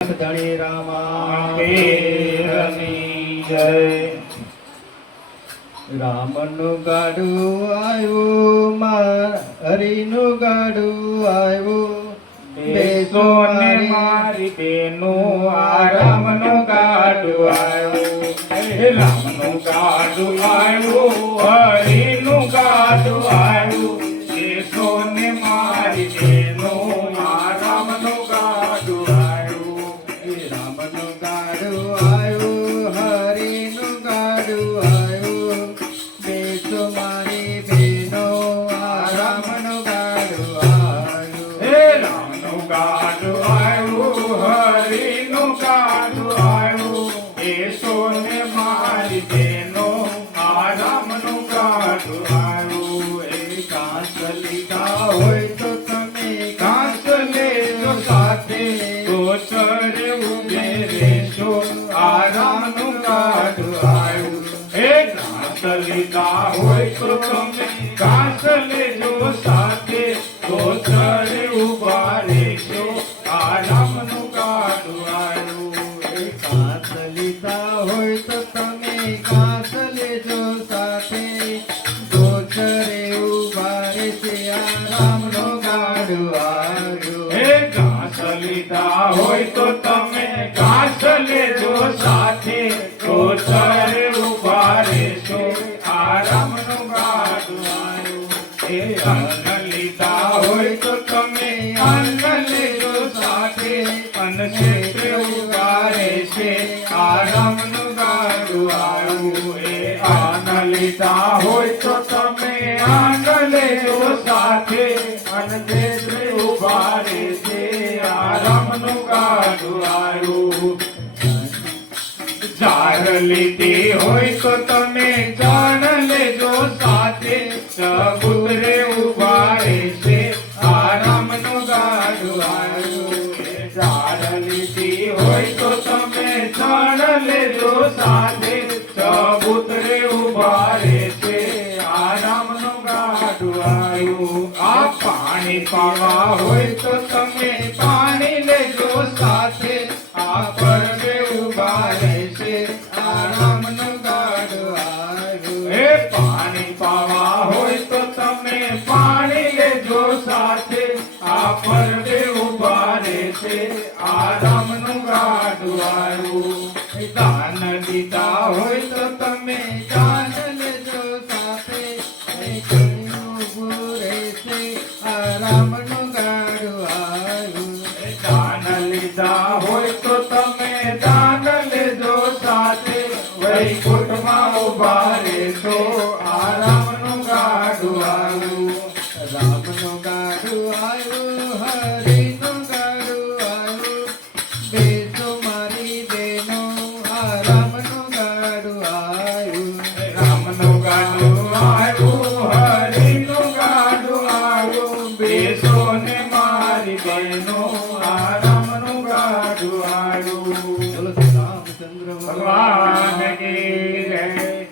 ધણી રામા કેરની જય. રામનું ગાડું આવ્યું, હરિનું ગાડું આવ્યું, બેસો ને મારી બેનો આ રામનું ગાડું આવ્યું. રામનું ગાડું આવ્યું, હરિનું ગાડું આવ્યું. બેસો ને મારી બેનો આ રામનું ગાડું આવ્યું. રામનું ગાડું આવ્યું, હરિનું ગાડું આવ્યું, બેસો મારી બેનો આ રામનું ગાડું આવ્યું. રામનું ગાડું આવ્યું, હરિનું ગાડું આવ્યું. બેસો ને મારી બેનો આ રામનું ગાડું આવ્યું. કાંસ લીધા હોય તો તમે કાંસ લેજો સાથે, ગોચરે ઉભે રહેશો આ રામનું ગાડું આવ્યું. કાંસ લીધા હોય તો તમે કાંસ લેજો સાથે, ગોચરે ઉભા રહેશો આ રામનું ગાડું આવ્યું. કાંસ લીધા હોય તો તમે કાંસ લેજો સાથે, ગોચરે ઉભા રહેશે આ રામનું ગાડું આવ્યું. ઘાસ લીધા હોય તો તમે ઘાસ લેજો સાથે, ગોચરે ઉભા રહેશો આ રામનું ગાડું આવ્યું. અન્ન લીધા હોય તો તમે અન્ન લેજો સાથે, અન્ન ક્ષેત્રે ઉભા રહેશે આ રામનું ગાડું આવ્યું. અન્ન લીધા હોય તો તમે અન્ન લેજો સાથે, અન્ન ક્ષેત્રે ઉભા રહેશે આ રામનું ગાડું આવ્યું. ઝાડ લીધી હોય તો તમે ઝાડ લેજો સાથે, ચબૂતરે ઉભા રહેશે આ રામનું ગાડું આવ્યું. ઝાડ લીધી હોય તો તમે ઝાડ લેજો સાથે, ચબૂતરે ઉભા રહેશે આ રામનું ગાડું આવ્યું. આ પાણી પાવા હોય તો તમે પાણી લેજો સાથે, આ પરબે ઉભા રહેશે આ રામનું ગાડું આવ્યું. પાણી પાવા હોય તો તમે પાણી લેજો સાથે, આ પરબે ઉભા રહેશે આ રામનું ગાડું આવ્યું. દાન દીધા હોય તો તમે દાન લેજો સાથે, ઊભું રહેશે આ રામનું ગાડું આવ્યું. દાન લીધા હોય તો તમે દાન લેજો સાથે, વૈકુંઠમાં ઉભા રહેશો આ રામનું ગાડું આવ્યું. રામનું ગાડું આવ્યું, હરિનું ગાડું આવ્યું, બેસો મારી બેનો આ રામનું ગાડું આવ્યું. રામનું ગાડું આવ્યું, હરિનું ગાડું આવ્યું. બેસો ને મારી બહેનો